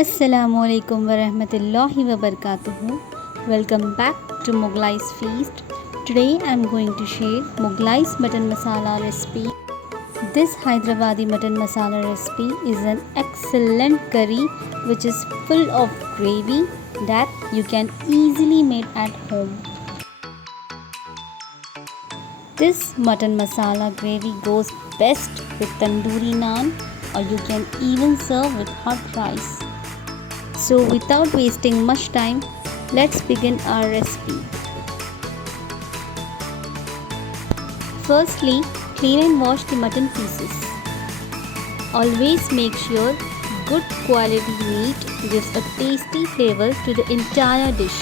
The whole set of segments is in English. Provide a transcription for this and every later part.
Assalamualaikum warahmatullahi wabarakatuh. Welcome back to Mughlai's Feast. Today I am going to share Mughlai's Mutton Masala recipe. This Hyderabadi Mutton Masala recipe is an excellent curry which is full of gravy that you can easily make at home. This mutton masala gravy goes best with tandoori naan, or you can even serve with hot rice. So without wasting much time, let's begin our recipe. Firstly, clean and wash the mutton pieces. Always make sure good quality meat gives a tasty flavor to the entire dish.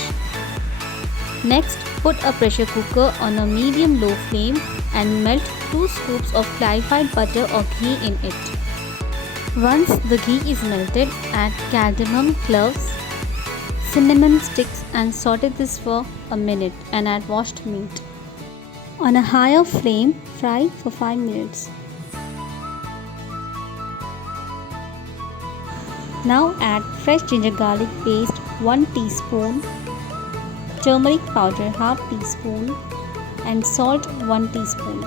Next, put a pressure cooker on a medium-low flame and melt 2 scoops of clarified butter or ghee in it. Once the ghee is melted, add cardamom, cloves, cinnamon sticks and saute this for a minute and add washed meat. On a higher flame, fry for 5 minutes. Now add fresh ginger garlic paste 1 teaspoon, turmeric powder half teaspoon and salt 1 teaspoon.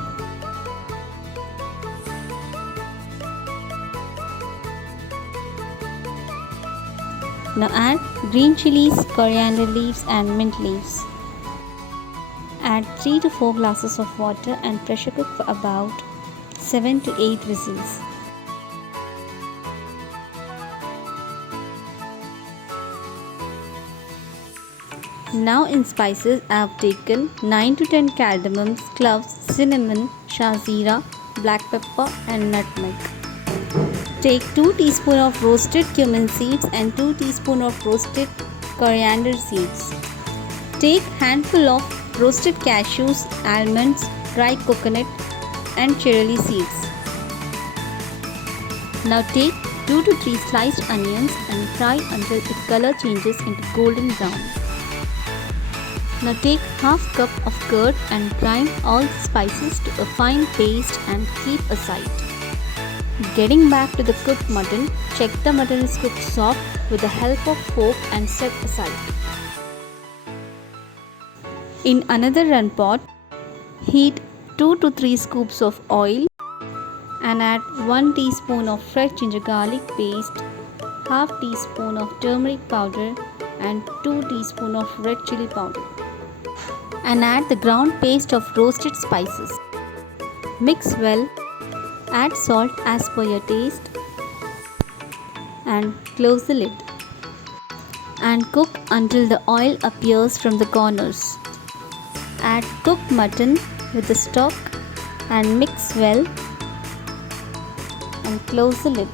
Now add green chilies, coriander leaves and mint leaves. Add 3 to 4 glasses of water and pressure cook for about 7 to 8 whistles. Now in spices I have taken 9 to 10 cardamoms, cloves, cinnamon, shazira, black pepper and nutmeg. Take 2 teaspoons of roasted cumin seeds and 2 teaspoons of roasted coriander seeds. Take handful of roasted cashews, almonds, dry coconut and cherry seeds. Now take 2 to 3 sliced onions and fry until its color changes into golden brown. Now take half cup of curd and grind all the spices to a fine paste and keep aside. Getting back to the cooked mutton, check the mutton is cooked soft with the help of fork and set aside. In another run pot, heat 2 to 3 scoops of oil and add 1 teaspoon of fresh ginger garlic paste, half teaspoon of turmeric powder and 2 teaspoons of red chili powder. And add the ground paste of roasted spices. Mix well. Add salt as per your taste and close the lid and cook until the oil appears from the corners. Add cooked mutton with the stock and mix well and close the lid.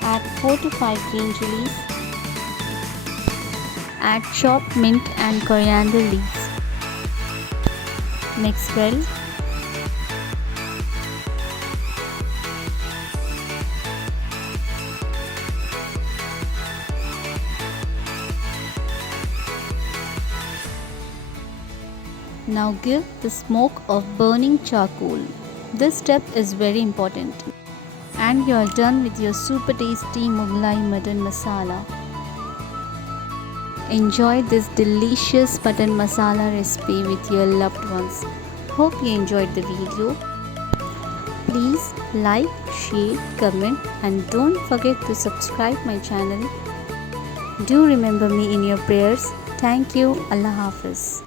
Add 4 to 5 green chilies. Add chopped mint and coriander leaves. Mix well. Now give the smoke of burning charcoal. This step is very important. And you are done with your super tasty Mughlai Mutton Masala. Enjoy this delicious mutton masala recipe with your loved ones. Hope you enjoyed the video. Please like, share, comment and don't forget to subscribe my channel. Do remember me in your prayers. Thank you. Allah Hafiz.